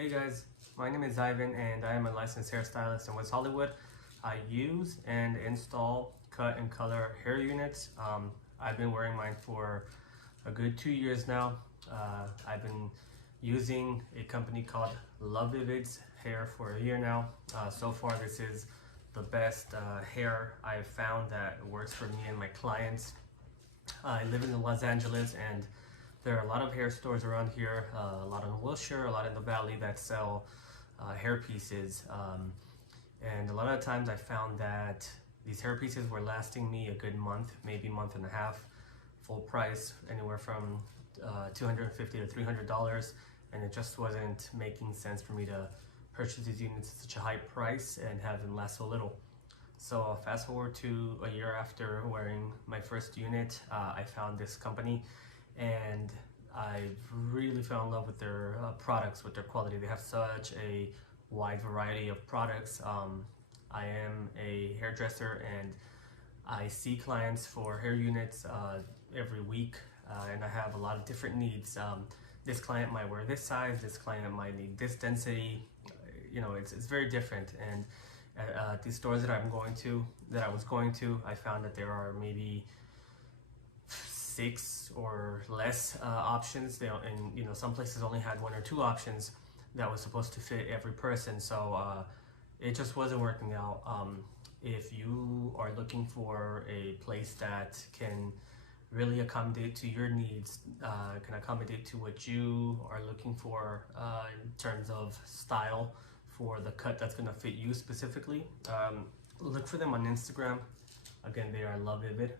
Hey guys, my name is Ivan and I am a licensed hairstylist in West Hollywood. I use and install cut and color hair units. I've been wearing mine for a good 2 years now. I've been using a company called Lavivid's hair for a year now. So far this is the best hair I've found that works for me and my clients. I live in Los Angeles and there are a lot of hair stores around here, a lot in Wilshire, a lot in the Valley that sell hair pieces. And a lot of times I found that these hair pieces were lasting me a good month, maybe month and a half, full price, anywhere from $250 to $300. And it just wasn't making sense for me to purchase these units at such a high price and have them last so little. So fast forward to a year after wearing my first unit, I found this company and I really fell in love with their products, with their quality. They have such a wide variety of products. I am a hairdresser and I see clients for hair units every week, and I have a lot of different needs. This client might wear this size, this client might need this density. You know, it's very different. And at these stores that I was going to, I found that there are maybe 6 or less options. And some places only had 1 or 2 options that was supposed to fit every person. So it just wasn't working out. If you are looking for a place that can really accommodate to your needs, can accommodate to what you are looking for in terms of style for the cut that's going to fit you specifically, look for them on Instagram. Again, they are Lavivid.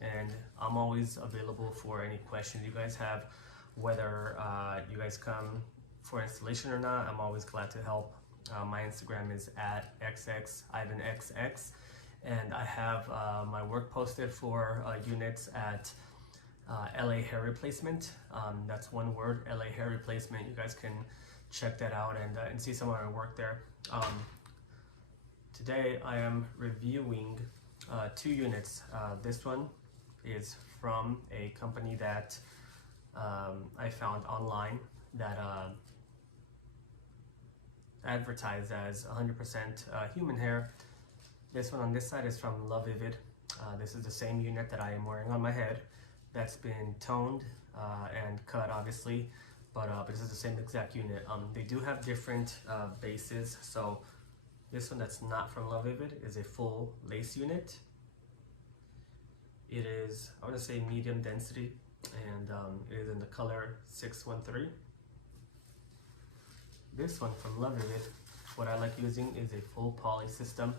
And I'm always available for any questions you guys have, whether you guys come for installation or not. I'm always glad to help. My Instagram is at xxivanxx, and I have my work posted for units at LA Hair Replacement. That's one word, LA Hair Replacement. You guys can check that out and see some of my work there. Today I am reviewing 2 units. This one is from a company that I found online that advertised as 100% human hair. This one on this side is from Lavivid. This is the same unit that I am wearing on my head. That's been toned and cut, obviously, but this is the same exact unit. They do have different bases. So this one that's not from Lavivid is a full lace unit. It is, I want to say, medium density, and it is in the color 613. This one from Lavivid, what I like using is a full poly system.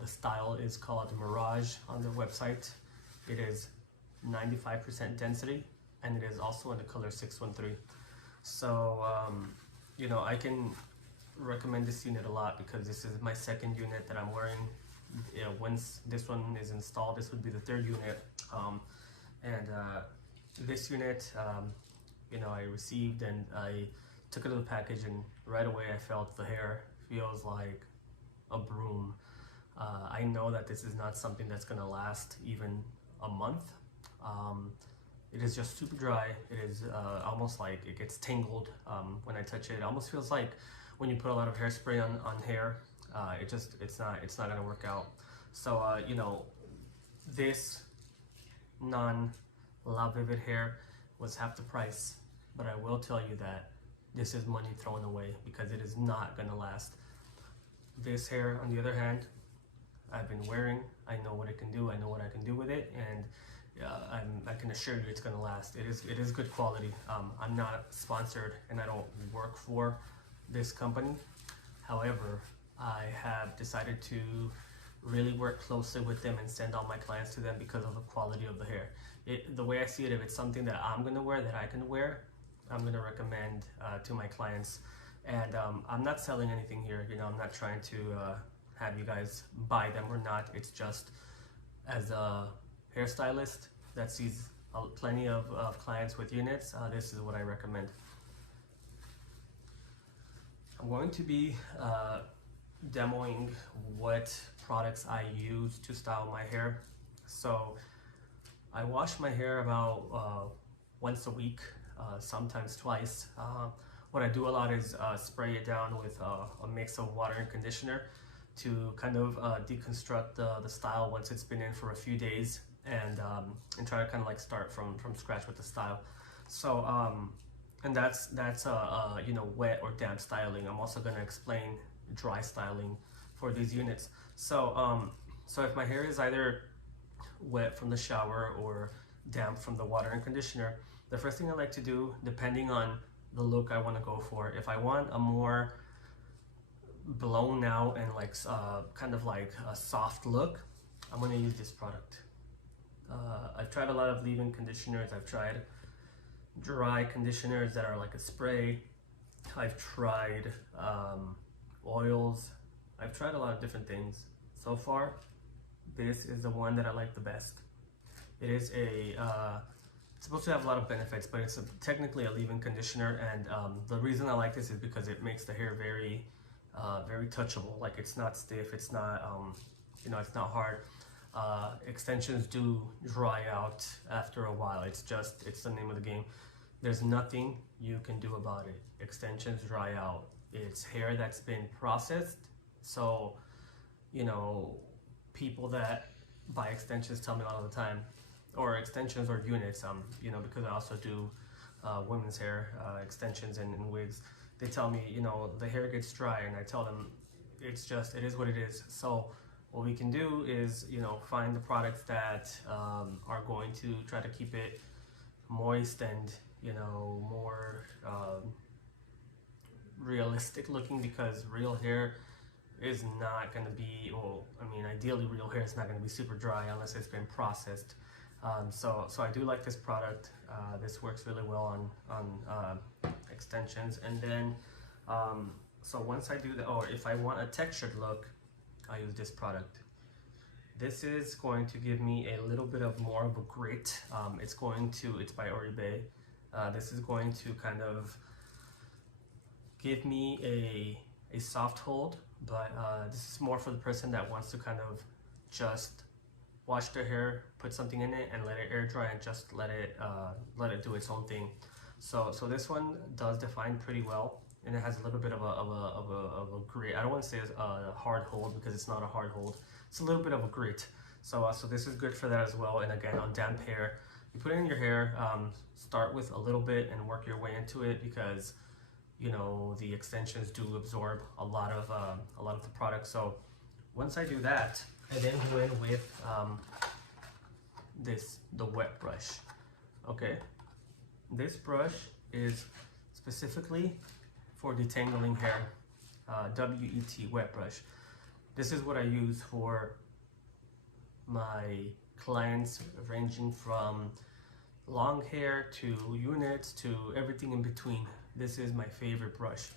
The style is called Mirage on their website. It is 95% density, and it is also in the color 613. So, I can recommend this unit a lot because this is my second unit that I'm wearing. Once this one is installed, this would be the 3rd unit. This unit, I received and I took it to the package, and right away I felt the hair feels like a broom. I know that this is not something that's gonna last even a month. It is just super dry. It is almost like it gets tangled when I touch it. It almost feels like when you put a lot of hairspray on hair. It's not gonna work out. So this non-Lavivid hair was half the price, but I will tell you that this is money thrown away because it is not gonna last. This hair, on the other hand, I've been wearing. I know what it can do. I know what I can do with it, and I can assure you it's gonna last. It is good quality. I'm not sponsored and I don't work for this company. However, I have decided to really work closely with them and send all my clients to them because of the quality of the hair. The way I see it, if it's something that I'm gonna wear, that I can wear, I'm gonna recommend to my clients. And I'm not selling anything here. I'm not trying to have you guys buy them or not. It's just as a hairstylist that sees plenty of clients with units, this is what I recommend. I'm going to be demoing what products I use to style my hair. So I wash my hair about once a week, sometimes twice. what I do a lot is spray it down with a mix of water and conditioner to kind of deconstruct the style once it's been in for a few days, and try to kind of like start from scratch with the style. So and that's you know, wet or damp styling. I'm also going to explain dry styling for these units. So so if my hair is either wet from the shower or damp from the water and conditioner, the first thing I like to do, depending on the look I want to go for, if I want a more blown out and like kind of like a soft look, I'm going to use this product. I've tried a lot of leave-in conditioners. I've tried dry conditioners that are like a spray. I've tried oils. I've tried a lot of different things. So far, this is the one that I like the best. It is a it's supposed to have a lot of benefits, but it's technically a leave-in conditioner, and the reason I like this is because it makes the hair very very touchable. Like, it's not stiff, it's not you know, it's not hard. Extensions do dry out after a while. It's the name of the game. There's nothing you can do about it. Extensions dry out. It's hair that's been processed. So, you know, people that buy extensions tell me all the time, or extensions or units, you know, because I also do women's hair extensions and wigs. They tell me, you know, the hair gets dry, and I tell them it is what it is. So what we can do is, you know, find the products that are going to try to keep it moist and, you know, more realistic looking, because real hair is not going to be, well, I mean, ideally real hair is not going to be super dry unless it's been processed. So I do like this product. This works really well on extensions. And then so once I do that, or if I want a textured look, I use this product. This is going to give me a little bit of more of a grit. It's by Oribe. This is going to kind of give me a soft hold, but this is more for the person that wants to kind of just wash their hair, put something in it, and let it air dry, and just let it do its own thing. So this one does define pretty well, and it has a little bit of a grit. I don't want to say it's a hard hold, because it's not a hard hold. It's a little bit of a grit. So this is good for that as well. And again, on damp hair, you put it in your hair. Start with a little bit and work your way into it, because, you know, the extensions do absorb a lot of the product. So once I do that, I then go in with the wet brush. Okay, this brush is specifically for detangling hair, WET, wet brush. This is what I use for my clients, ranging from long hair to units to everything in between. This is my favorite brush.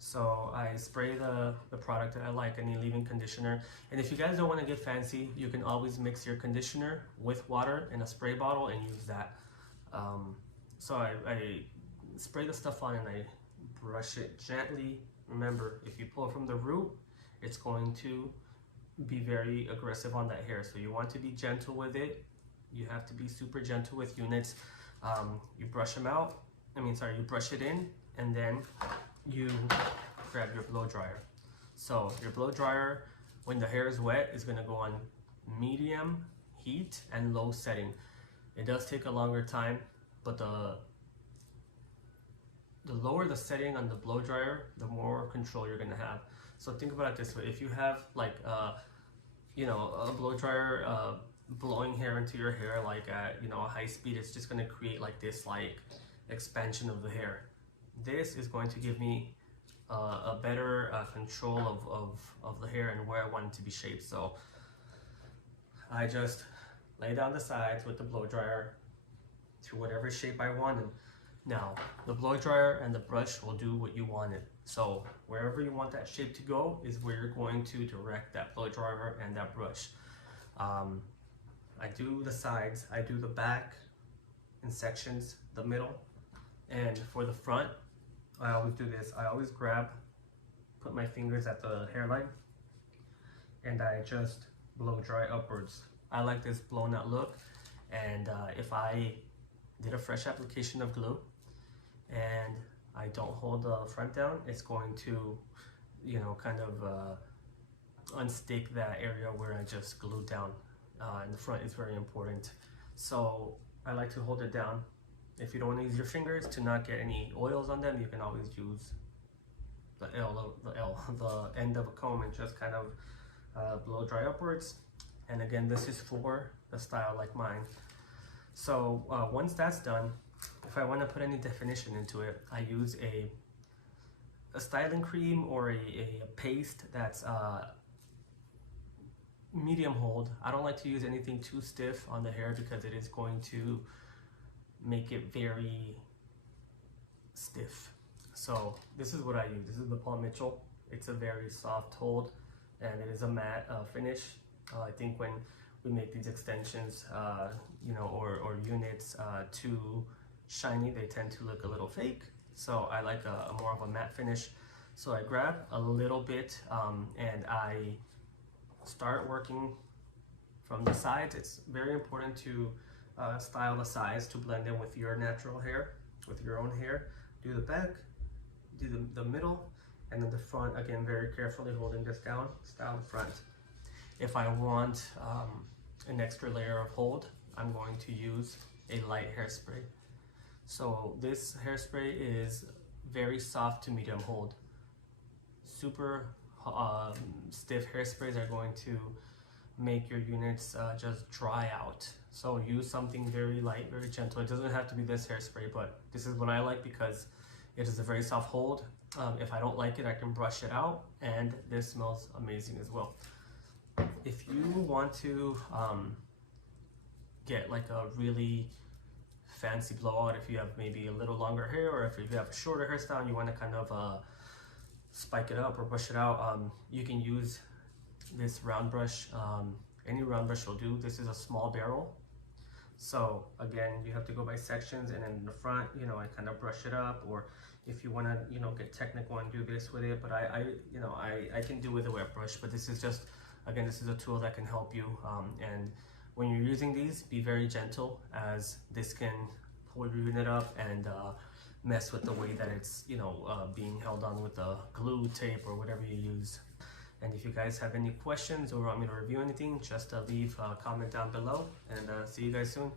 So I spray the product that I like, any leave-in conditioner. And if you guys don't want to get fancy, you can always mix your conditioner with water in a spray bottle and use that. So I spray the stuff on and I brush it gently. Remember, if you pull from the root, it's going to be very aggressive on that hair. So you want to be gentle with it. You have to be super gentle with units. You brush them out. You brush it in, and then you grab your blow dryer. So your blow dryer, when the hair is wet, is going to go on medium heat and low setting. It does take a longer time, but the lower the setting on the blow dryer, the more control you're going to have. So think about it this way: if you have like you know, a blow dryer blowing hair into your hair like at, you know, a high speed, it's just going to create like this like expansion of the hair. This is going to give me a better control of the hair and where I want it to be shaped. So I just lay down the sides with the blow dryer to whatever shape I want. And now the blow dryer and the brush will do what you want it. So wherever you want that shape to go is where you're going to direct that blow dryer and that brush. I do the sides, I do the back in sections, the middle, and for the front, I always do this. I always put my fingers at the hairline, and I just blow dry upwards. I like this blown out look, and if I did a fresh application of glue and I don't hold the front down, it's going to, you know, kind of unstick that area where I just glued down. And the front is very important. So I like to hold it down. If you don't want to use your fingers to not get any oils on them, you can always use the end of a comb and just kind of blow dry upwards. And again, this is for a style like mine. So once that's done, if I want to put any definition into it, I use a styling cream or a paste that's medium hold. I don't like to use anything too stiff on the hair because it is going to make it very stiff. So this is what I use. This is the Paul Mitchell. It's a very soft hold and it is a matte finish. I think when we make these extensions, you know, or units too shiny, they tend to look a little fake. So I like a more of a matte finish. So I grab a little bit and I start working from the sides. It's very important to style the sides to blend in with your natural hair, with your own hair. Do the back, do the middle, and then the front, again, very carefully holding this down, style the front. If I want an extra layer of hold, I'm going to use a light hairspray. So this hairspray is very soft to medium hold. Super stiff hairsprays are going to make your units just dry out. So use something very light, very gentle. It doesn't have to be this hairspray, but this is what I like because it is a very soft hold. If I don't like it, I can brush it out, and this smells amazing as well. If you want to get like a really fancy blowout, if you have maybe a little longer hair, or if you have a shorter hairstyle and you want to kind of spike it up or brush it out, you can use this round brush. Any round brush will do. This is a small barrel, so again, you have to go by sections, and in the front, you know, I kind of brush it up, or if you want to, you know, get technical and do this with it, but I can do with a wet brush. But this is just, again, this is a tool that can help you, and when you're using these, be very gentle, as this can pull your unit up and mess with the way that it's, you know, being held on with the glue, tape, or whatever you use. And if you guys have any questions or want me to review anything, just leave a comment down below, and see you guys soon.